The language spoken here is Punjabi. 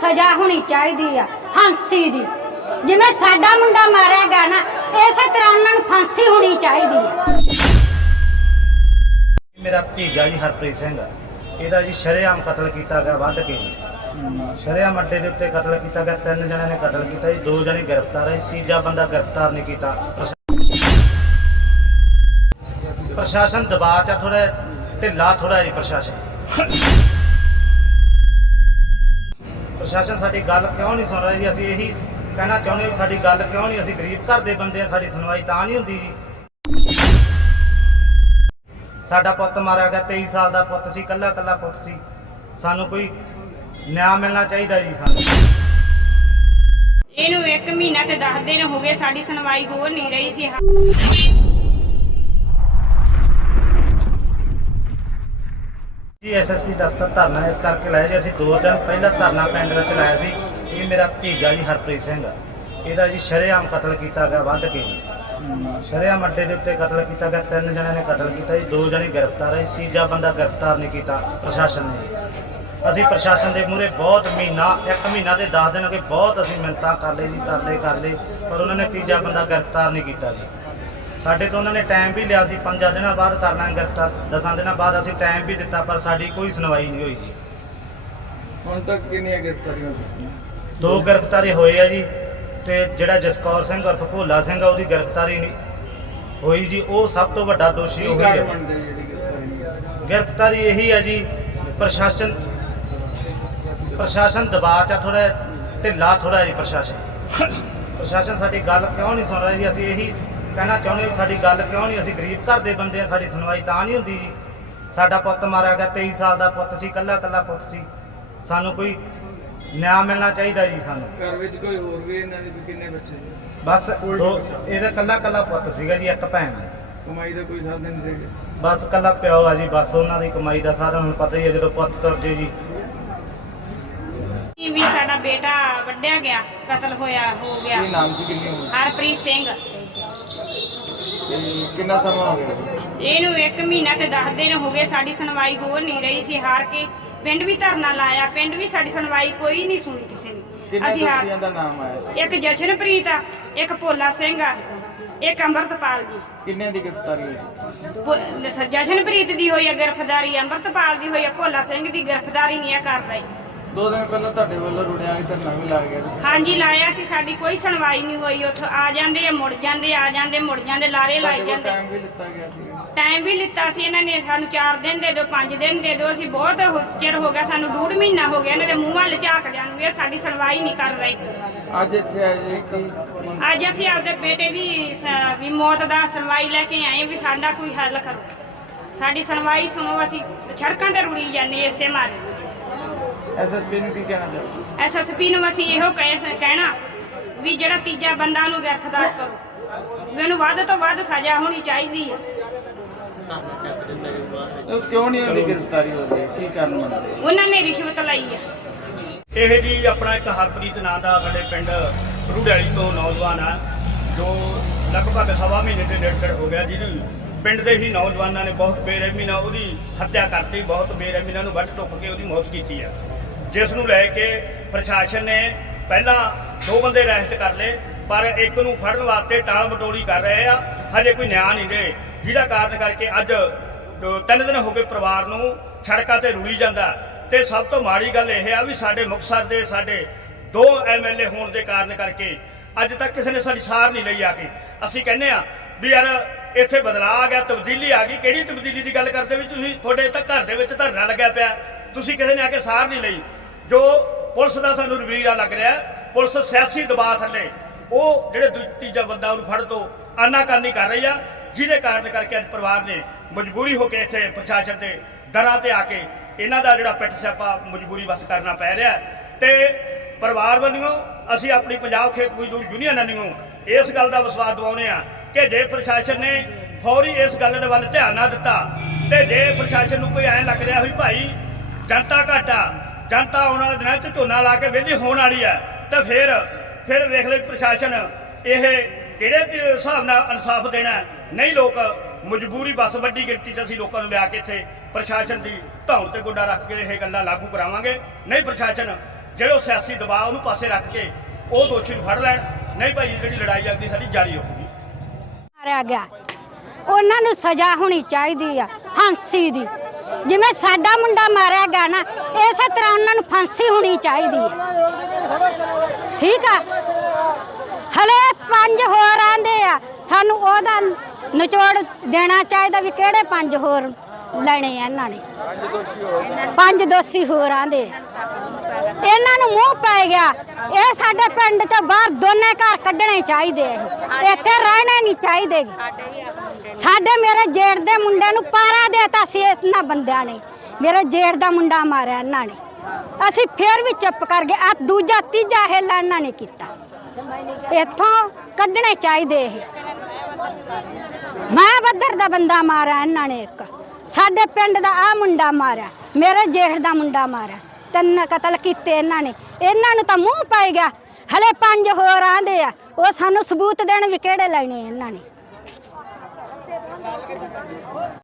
ਸਜ਼ਾ ਹੋਣੀ ਚਾਹੀਦੀ ਆ, ਫਾਂਸੀ ਦੀ। ਜਿਵੇਂ ਸਾਡਾ ਮੁੰਡਾ ਮਾਰਿਆ ਗਿਆ ਨਾ, ਇਸੇ ਤਰ੍ਹਾਂ ਉਹਨਾਂ ਨੂੰ ਫਾਂਸੀ ਹੋਣੀ ਚਾਹੀਦੀ ਆ। ਮੇਰਾ ਭਤੀਜਾ ਜੀ ਹਰਪ੍ਰੀਤ ਸਿੰਘ ਇਹਦਾ ਜੀ ਸ਼ਰੇਆਮ ਕਤਲ ਕੀਤਾ ਗਿਆ ਵੱਢ ਕੇ ਜੀ। ਸ਼ਰੇਆਮ ਅੱਡੇ ਦੇ ਉੱਤੇ ਕਤਲ ਕੀਤਾ ਗਿਆ, ਤਿੰਨ ਜਣਿਆਂ ਨੇ ਕਤਲ ਕੀਤਾ ਜੀ, ਦੋ ਜਣੇ ਗ੍ਰਿਫਤਾਰ ਹੈ ਤੀਜਾ ਬੰਦਾ ਗ੍ਰਿਫਤਾਰ ਨਹੀਂ ਕੀਤਾ। ਪ੍ਰਸ਼ਾਸਨ ਦਬਾਅ ਚ ਥੋੜਾ ਢਿੱਲਾ ਥੋੜਾ ਜੀ ਪ੍ਰਸ਼ਾਸਨ। ਪ੍ਰਸ਼ਾਸਨ ਸਾਡੀ ਗੱਲ ਕਿਉਂ ਨਹੀਂ ਸੁਣ ਰਿਹਾ ਜੀ? ਅਸੀਂ ਇਹੀ ਕਹਿਣਾ ਚਾਹੁੰਦੇ ਵੀ ਸਾਡੀ ਗੱਲ ਕਿਉਂ ਨਹੀਂ? ਅਸੀਂ ਗਰੀਬ ਘਰ ਦੇ ਬੰਦੇ ਆ ਸਾਡੀ ਸੁਣਵਾਈ ਤਾਂ ਨਹੀਂ ਹੁੰਦੀ ਜੀ। ਸਾਡਾ ਪੁੱਤ ਮਾਰਿਆ ਗਿਆ 23 ਸਾਲ ਦਾ ਪੁੱਤ ਸੀ ਕੱਲਾ ਕੱਲਾ ਪੁੱਤ ਸੀ। ਸਾਨੂੰ ਕੋਈ ਨਿਆਂ ਮਿਲਣਾ ਚਾਹੀਦਾ ਜੀ ਸਾਨੂੰ। ਇਹਨੂੰ 1 ਮਹੀਨਾ ਤੇ 10 ਦਿਨ ਹੋ ਗਏ, ਸਾਡੀ ਸੁਣਵਾਈ ਹੋ ਨਹੀਂ ਰਹੀ ਸੀ ਜੀ ਐਸਐਸਪੀ ਦਫ਼ਤਰ ਧਰਨਾ ਇਸ ਕਰਕੇ ਲਾਇਆ ਜੀ, ਅਸੀਂ ਦੋ ਦਿਨ ਪਹਿਲਾਂ ਧਰਨਾ ਪਿੰਡ ਵਿੱਚ ਲਾਇਆ ਸੀ। ਇਹ ਮੇਰਾ ਭਤੀਜਾ ਜੀ ਹਰਪ੍ਰੀਤ ਸਿੰਘ। ਇਹਦਾ ਜੀ ਸ਼ਰੇਆਮ ਕਤਲ ਕੀਤਾ ਗਿਆ, ਵੱਧ ਕੇ। ਸ਼ਰੇਆਮ ਅੱਡੇ ਦੇ ਉੱਤੇ ਕਤਲ ਕੀਤਾ ਗਿਆ, ਤਿੰਨ ਜਣਿਆਂ ਨੇ ਕਤਲ ਕੀਤਾ ਜੀ, ਦੋ ਜਣੇ ਗ੍ਰਿਫਤਾਰ ਹੈ ਤੀਜਾ ਬੰਦਾ ਗ੍ਰਿਫਤਾਰ ਨਹੀਂ ਕੀਤਾ ਪ੍ਰਸ਼ਾਸਨ ਨੇ। ਅਸੀਂ ਪ੍ਰਸ਼ਾਸਨ ਦੇ ਮੂਹਰੇ ਬਹੁਤ ਮਹੀਨਾ, ਇੱਕ ਮਹੀਨਾ ਤੇ 10 ਦਿਨ ਹੋ ਗਏ, ਬਹੁਤ ਅਸੀਂ ਮਿੰਨਤਾਂ ਕਰ ਲਏ ਜੀ, ਤਰਲੇ ਕਰ ਲਏ, ਪਰ ਉਹਨਾਂ ਨੇ ਤੀਜਾ ਬੰਦਾ ਗ੍ਰਿਫਤਾਰ ਨਹੀਂ ਕੀਤਾ ਜੀ। ਸਾਡੇ ਤੋਂ ਉਹਨਾਂ ਨੇ ਟਾਈਮ ਵੀ ਲਿਆ ਸੀ ਪੰਜਾਂ ਦਿਨਾਂ ਬਾਅਦ ਕਰਨਾ ਗ੍ਰਿਫਤਾਰ ਦਸਾਂ ਦਿਨਾਂ ਬਾਅਦ ਅਸੀਂ ਟਾਈਮ ਵੀ ਦਿੱਤਾ ਪਰ ਸਾਡੀ ਕੋਈ ਸੁਣਵਾਈ ਨਹੀਂ ਹੋਈ ਜੀ। ਹੁਣ ਤੱਕ ਕਿੰਨੀਆਂ ਗ੍ਰਿਫਤਾਰੀਆਂ ਦੋ ਗ੍ਰਿਫਤਾਰੀ ਹੋਏ ਆ ਜੀ ਤੇ ਜਿਹੜਾ ਜਸਕੌਰ ਸਿੰਘ ਔਰ ਭੋਲਾ ਸਿੰਘ ਆ ਉਹਦੀ ਗ੍ਰਿਫਤਾਰੀ ਨਹੀਂ ਹੋਈ ਜੀ ਉਹ ਸਭ ਤੋਂ ਵੱਡਾ ਦੋਸ਼ੀ ਉਹ ਹੈ ਗ੍ਰਿਫਤਾਰੀ ਇਹੀ ਹੈ ਜੀ ਪ੍ਰਸ਼ਾਸਨ ਪ੍ਰਸ਼ਾਸਨ ਦਬਾਅ ਚ ਆ ਥੋੜਾ ਢਿੱਲਾ ਥੋੜਾ ਜੀ ਪ੍ਰਸ਼ਾਸਨ। ਪ੍ਰਸ਼ਾਸਨ ਸਾਡੀ ਗੱਲ ਕਿਉਂ ਨਹੀਂ ਸੁਣ ਰਿਹਾ ਜੀ ਅਸੀਂ ਇਹੀ ਕਹਿਣਾ ਚਾਹੁੰਦੇ ਵੀ ਸਾਡੀ ਗੱਲ ਕਿਉਂ ਨਹੀਂ? ਅਸੀਂ ਗਰੀਬ ਘਰ ਦੇ ਬੰਦੇ ਆ ਸਾਡੀ ਸੁਣਵਾਈ ਤਾਂ ਨਹੀਂ ਹੁੰਦੀ ਜੀ। ਸਾਡਾ ਪੁੱਤ ਮਾਰਿਆ ਗਿਆ 23 ਸਾਲ ਦਾ ਪੁੱਤ ਸੀ ਕੱਲਾ ਕੱਲਾ ਪੁੱਤ ਸੀ। ਸਾਨੂੰ ਕੋਈ ਨਿਆਂ ਮਿਲਣਾ ਚਾਹੀਦਾ ਜੀ ਸਾਨੂੰ। ਘਰ ਵਿੱਚ ਕੋਈ ਹੋਰ ਵੀ ਇਹਨਾਂ ਦੇ ਕਿੰਨੇ ਬੱਚੇ ਨੇ? ਬਸ ਦੋ ਇਹਦਾ ਕੱਲਾ ਕੱਲਾ ਪੁੱਤ ਸੀਗਾ ਜੀ ਇੱਕ ਭੈਣ ਹੈ। ਕਮਾਈ ਦਾ ਕੋਈ ਸਾਧਨ ਨਹੀਂ ਸੀਗਾ। ਬਸ ਕੱਲਾ ਪਿਓ ਆ ਜੀ ਬਸ ਉਹਨਾਂ ਦੀ ਕਮਾਈ ਦਾ ਸਾਰਾ ਹੁਣ ਪਤਾ ਹੀ ਹੈ ਜਦੋਂ ਪੁੱਤ ਤੁਰ ਜੇ ਜੀ। ਵੀ ਸਾਡਾ ਬੇਟਾ ਵੱਢਿਆ ਗਿਆ ਕਤਲ ਹੋਇਆ ਹੋ ਗਿਆ। ਕੀ ਨਾਮ ਸੀ ਕਿੰਨੀ ਉਮਰ ਹਰਪ੍ਰੀਤ ਸਿੰਘ। ਤੇ ਕਿੰਨਾ ਸਮਾਂ ਹੋ ਗਿਆ? ਇਹਨੂੰ 1 ਮਹੀਨਾ ਤੇ 10 ਦਿਨ ਹੋ ਗਏ ਸਾਡੀ ਸੁਣਵਾਈ ਹੋ ਨਹੀਂ ਰਹੀ ਸੀ ਹਾਰ ਕੇ ਪਿੰਡ ਵੀ ਧਰਨਾ ਲਾਇਆ ਪਿੰਡ ਵੀ ਸਾਡੀ ਸੁਣਵਾਈ ਕੋਈ ਨਹੀਂ ਸੁਣੀ ਕਿਸੇ ਨੇ। ਕਿੰਨੇ ਅਸੀਂ ਹਾਰ ਦਾ ਨਾਮ ਆਇਆ? ਇੱਕ ਜਸ਼ਨਪ੍ਰੀਤ ਆ ਇੱਕ ਭੋਲਾ ਸਿੰਘ ਆ ਇੱਕ ਅੰਮ੍ਰਿਤਪਾਲ ਜੀ ਕਿੰਨੇ ਦੀ ਗ੍ਰਿਫਤਾਰੀ ਹੋਈ? ਭੋ- ਜਸ਼ਨਪ੍ਰੀਤ ਦੀ ਹੋਈ ਆ ਗ੍ਰਿਫਤਾਰੀ ਅੰਮ੍ਰਿਤਪਾਲ ਦੀ ਹੋਈ ਆ ਭੋਲਾ ਸਿੰਘ ਦੀ ਗ੍ਰਿਫਤਾਰੀ ਨਹੀਂ ਆ ਕਰ ਰਹੀ ਦੋ ਦਿਨ ਪਹਿਲਾਂ ਤੁਹਾਡੇ ਵੱਲੋਂ ਰੁੜਿਆ ਵਾਲੀ ਧਰਨਾ ਵੀ ਲਾ ਗਿਆ ਸੀ। ਹਾਂਜੀ ਲਾਇਆ ਸੀ ਸਾਡੀ ਕੋਈ ਸੁਣਵਾਈ ਨਹੀਂ ਹੋਈ। ਉੱਥੋਂ ਆ ਜਾਂਦੇ ਆ ਮੁੜ ਜਾਂਦੇ ਆ ਜਾਂਦੇ ਮੁੜ ਜਾਂਦੇ ਲਾਰੇ ਲਾਈ ਤੁਹਾਡੇ ਕੋਲ ਜਾਂਦੇ। ਟਾਈਮ ਵੀ ਲਿੱਤਾ ਗਿਆ ਸੀ। ਟਾਈਮ ਵੀ ਲਿੱਤਾ ਸੀ ਇਹਨਾਂ ਨੇ ਸਾਨੂੰ 4 ਦਿਨ ਦੇ ਦਿਓ 5 ਦਿਨ ਦੇ ਦਿਓ। ਅਸੀਂ ਬਹੁਤ ਹੋ- ਚਿਰ ਹੋ ਗਿਆ ਸਾਨੂੰ ਡੂਢ ਮਹੀਨਾ ਹੋ ਗਿਆ ਇਹਨਾਂ ਦੇ ਮੂੰਹ ਵੱਲ ਝਾਕਦਿਆਂ ਨੂੰ। ਇਹ ਸਾਡੀ ਸੁਣਵਾਈ ਨਹੀਂ ਕਰ ਰਹੀ। ਅੱਜ ਇੱਥੇ ਆਏ ਜੀ ਕੀ ਅੱਜ ਅਸੀਂ ਆਪਦੇ ਬੇਟੇ ਦੀ ਸ- ਵੀ ਮੌਤ ਦਾ ਸੁਣਵਾਈ ਲੈ ਕੇ ਆਏ ਵੀ ਸਾਡਾ ਕੋਈ ਹੱਲ ਕਰੋ। ਸਾਡੀ ਸੁਣਵਾਈ ਸੁਣੋ ਅਸੀਂ ਸੜਕਾਂ ਤੇ ਰੁੜੀ ਜਾਂਦੇ ਇਸੇ ਮਾਰੇ। ਐਸਐਸਪੀ ਨੂੰ ਕੀ ਕਹਿਣਾ ਚਾਹੁੰਦੇ ਐਸਐਸਪੀ ਨੂੰ ਅਸੀਂ ਇਹੋ ਕਹਿ- ਕਹਿਣਾ ਵੀ ਜਿਹੜਾ ਤੀਜਾ ਬੰਦਾ ਨੂੰ ਗ੍ਰਿਫਤਾਰ ਕਰੋ। ਵੀ ਉਹਨੂੰ ਵੱਧ ਤੋਂ ਵੱਧ ਸਜ਼ਾ ਹੋਣੀ ਚਾਹੀਦੀ ਹੈ ਉਹ ਕਿਉਂ ਨਹੀਂ ਉਹਦੀ ਗ੍ਰਿਫਤਾਰੀ ਹੋ ਰਹੀ? ਕੀ ਕਾਰਨ ਬਣਦੇ ਉਹਨਾਂ ਨੇ ਰਿਸ਼ਵਤ ਲਈ ਹੈ ਇਹ ਜੀ ਆਪਣਾ ਇੱਕ ਹਰਪ੍ਰੀਤ ਨਾਂ ਦਾ ਸਾਡੇ ਪਿੰਡ ਰੂੜਾਲੀ ਤੋਂ ਨੌਜਵਾਨ ਆ ਜੋ ਲਗਭਗ ਸਵਾ ਮਹੀਨੇ ਦੇ ਤੇੜੇ ਹੋ ਗਿਆ ਜਿਹਨੂੰ ਪਿੰਡ ਦੇ ਹੀ ਨੌਜਵਾਨਾਂ ਨੇ ਬਹੁਤ ਬੇਰਹਿਮੀ ਨਾਲ ਉਹਦੀ ਹੱਤਿਆ ਕਰਤੀ ਬਹੁਤ ਬੇਰਹਿਮੀ ਨਾਲ ਉਹਨੂੰ ਵੱਢ ਟੁੱਕ ਕੇ ਉਹਦੀ ਮੌਤ ਕੀਤੀ ਆ। ਜਿਸ ਨੂੰ ਲੈ ਕੇ ਪ੍ਰਸ਼ਾਸਨ ਨੇ ਪਹਿਲਾਂ ਦੋ ਬੰਦੇ ਅਰੈਸਟ ਕਰ ਲਏ, ਪਰ ਇੱਕ ਨੂੰ ਫੜਨ ਵਾਸਤੇ ਟਾਲ ਮਟੋਲੀ ਕਰ ਰਹੇ ਆ। ਹਜੇ ਕੋਈ ਨਿਆਂ ਨਹੀਂ ਦੇ ਜਿਹਦਾ ਕਾਰਨ ਕਰਕੇ ਅੱਜ ਤਿੰਨ ਦਿਨ ਹੋ ਗਏ ਪਰਿਵਾਰ ਨੂੰ ਸੜਕਾਂ ਤੇ ਰੁਲੀ ਜਾਂਦਾ। ਤੇ ਸਭ ਤੋਂ ਮਾੜੀ ਗੱਲ ਇਹ ਆ ਵੀ ਸਾਡੇ ਮੁਕਤਸਰ ਦੇ ਸਾਡੇ ਦੋ ਐਮਐਲਏ ਹੋਣ ਦੇ ਕਾਰਨ ਕਰਕੇ ਅੱਜ ਤੱਕ ਕਿਸੇ ਨੇ ਸਾਡੀ ਸਾਰ ਨਹੀਂ ਲਈ ਆ ਕੇ। ਅਸੀਂ ਕਹਿੰਦੇ ਆ ਵੀ ਯਾਰ, ਇੱਥੇ ਬਦਲਾਅ ਆ ਗਿਆ, ਤਬਦੀਲੀ ਆ ਗਈ। ਕਿਹੜੀ ਤਬਦੀਲੀ ਦੀ ਗੱਲ ਕਰਦੇ ਵੀ ਤੁਸੀਂ ਤੁਹਾਡੇ ਤਾਂ ਘਰ ਦੇ ਵਿੱਚ ਧਰਨਾ ਲੱਗਿਆ ਪਿਆ। ਤੁਸੀਂ ਕਿਸੇ ਨੇ ਆ ਕੇ ਸਾਰ ਨਹੀਂ ਲਈ। ਜੋ ਪੁਲਿਸ ਦਾ ਸਾਨੂੰ ਰਵੀਰਾ ਲੱਗ ਰਿਹਾ, ਪੁਲਿਸ ਸਿਆਸੀ ਦਬਾਅ ਥੱਲੇ। ਉਹ ਜਿਹੜੇ ਦੂ- ਤੀਜਾ ਬੰਦਾ ਉਹਨੂੰ ਫੜ ਤੋਂ ਆਨਾਕਾਨੀ ਕਰ ਰਹੀ ਆ, ਜਿਹਦੇ ਕਾਰਨ ਕਰਕੇ ਅੱਜ ਪਰਿਵਾਰ ਨੇ ਮਜਬੂਰੀ ਹੋ ਕੇ ਇੱਥੇ ਪ੍ਰਸ਼ਾਸਨ ਦੇ ਦਰਾਂ ਤੇ ਆ ਕੇ ਇਹਨਾਂ ਦਾ ਜਿਹੜਾ ਪਿੱਠ ਸਿਆਪਾ ਮਜਬੂਰੀ ਬਸ ਕਰਨਾ ਪੈ ਰਿਹਾ। ਤੇ ਪਰਿਵਾਰ ਵੱਲੋਂ ਅਸੀਂ ਆਪਣੀ ਪੰਜਾਬ ਖੇਤ ਮਜ਼ਦੂਰ ਯੂਨੀਅਨ ਨੂੰ ਇਸ ਗੱਲ ਦਾ ਵਿਸ਼ਵਾਸ ਦਿਵਾਉਂਦੇ ਆ ਕਿ ਜੇ ਪ੍ਰਸ਼ਾਸਨ ਨੇ ਫੌਰੀ ਇਸ ਗੱਲ ਦੇ ਵੱਲ ਧਿਆਨ ਨਾ ਦਿੱਤਾ, ਤੇ ਜੇ ਪ੍ਰਸ਼ਾਸਨ ਨੂੰ ਕੋਈ ਐਂ ਲੱਗ ਰਿਹਾ ਵੀ ਭਾਈ ਜਨਤਾ ਘਾਟਾ ਜਨਤਾ ਆਉਣ ਵਾਲੇ ਦਿਨਾਂ 'ਚ ਝੋਨਾ ਲਾ ਕੇ ਵਿਹਲੀ ਹੋਣ ਵਾਲੀ ਹੈ। ਤਾਂ ਫਿਰ ਫਿਰ ਵੇਖ ਲਈ ਪ੍ਰਸ਼ਾਸਨ, ਇਹ ਕਿਹੜੇ ਹਿਸਾਬ ਨਾਲ ਇਨਸਾਫ ਦੇਣਾ ਨਹੀਂ ਲੋਕ, ਮਜਬੂਰੀ ਬਸ ਵੱਡੀ ਗਿਣਤੀ 'ਚ ਅਸੀਂ ਲੋਕਾਂ ਨੂੰ ਲਿਆ ਕੇ ਇੱਥੇ ਪ੍ਰਸ਼ਾਸਨ ਦੀ ਧੌਣ ਤੇ ਗੋਡਾ ਰੱਖ ਕੇ ਇਹ ਗੱਲਾਂ ਲਾਗੂ ਕਰਾਵਾਂਗੇ। ਨਹੀਂ ਪ੍ਰਸ਼ਾਸਨ, ਜਿਹੜਾ ਸਿਆਸੀ ਦਬਾਅ ਉਹਨੂੰ ਪਾਸੇ ਰੱਖ ਕੇ ਉਹ ਦੋਸ਼ੀ ਨੂੰ ਫੜ ਲੈਣ। ਨਹੀਂ ਭਾਈ, ਜਿਹੜੀ ਲੜਾਈ ਅਗਦੀ ਸਾਡੀ ਜਾਰੀ ਹੋਊਗੀ ਮਾਰਿਆ ਗਿਆ। ਉਹਨਾਂ ਨੂੰ ਸਜ਼ਾ ਹੋਣੀ ਚਾਹੀਦੀ ਆ, ਫਾਂਸੀ ਦੀ। ਜਿਵੇਂ ਸਾਡਾ ਮੁੰਡਾ ਮਾਰਿਆ ਗਿਆ ਨਾ, ਇਸੇ ਤਰ੍ਹਾਂ ਉਹਨਾਂ ਨੂੰ ਫਾਂਸੀ ਹੋਣੀ ਚਾਹੀਦੀ ਆ ਠੀਕ ਆ? ਹਲੇ ਪੰਜ ਹੋਰ ਆਂਦੇ ਆ, ਸਾਨੂੰ ਉਹਦਾ ਨਿਚੋੜ ਦੇਣਾ ਚਾਹੀਦਾ ਵੀ ਕਿਹੜੇ ਪੰਜ ਹੋਰ ਲੈਣੇ ਆ ਇਹਨਾਂ ਨੇ। ਪੰਜ ਦੋਸ਼ੀ ਹੋਰ ਆਂਦੇ ਆ। ਇਹਨਾਂ ਨੂੰ ਮੂੰਹ ਪੈ ਗਿਆ, ਇਹ ਸਾਡੇ ਪਿੰਡ ਤੋਂ ਬਾਹਰ ਦੋਨੇ ਘਰ ਕੱਢਣੇ ਚਾਹੀਦੇ ਆ ਇੱਥੇ ਰਹਿਣੇ ਨਹੀਂ ਚਾਹੀਦੇ। ਸਾਡੇ ਮੇਰੇ ਜੇਠ ਦੇ ਮੁੰਡੇ ਨੂੰ ਪਾਰਾ ਦੇਤਾ ਸੀ ਇਹਨਾਂ ਬੰਦਿਆਂ ਨੇ। ਮੇਰੇ ਜੇਠ ਦਾ ਮੁੰਡਾ ਮਾਰਿਆ ਇਹਨਾਂ ਨੇ। ਅਸੀਂ ਫੇਰ ਵੀ ਚੁੱਪ ਕਰ ਗਏ। ਆ ਦੂਜਾ, ਤੀਜਾ ਹਿੱਲਾ ਇਹਨਾਂ ਨੇ ਕੀਤਾ। ਇੱਥੋਂ ਕੱਢਣੇ ਚਾਹੀਦੇ ਇਹ। ਮੈਂ ਬੱਦਰ ਦਾ ਬੰਦਾ ਮਾਰਿਆ ਇਹਨਾਂ ਨੇ ਇੱਕ। ਸਾਡੇ ਪਿੰਡ ਦਾ ਆ ਮੁੰਡਾ ਮਾਰਿਆ। ਮੇਰੇ ਜੇਠ ਦਾ ਮੁੰਡਾ ਮਾਰਿਆ। ਤਿੰਨ ਕਤਲ ਕੀਤੇ ਇਹਨਾਂ ਨੇ। ਇਹਨਾਂ ਨੂੰ ਤਾਂ ਮੂੰਹ ਪਾਈ ਗਿਆ। ਹਲੇ ਪੰਜ ਹੋਰ ਆਂਦੇ ਆ। ਉਹ ਸਾਨੂੰ ਸਬੂਤ ਦੇਣ ਵੀ ਕਿਹੜੇ ਲੈਣੇ ਇਹਨਾਂ ਨੇ।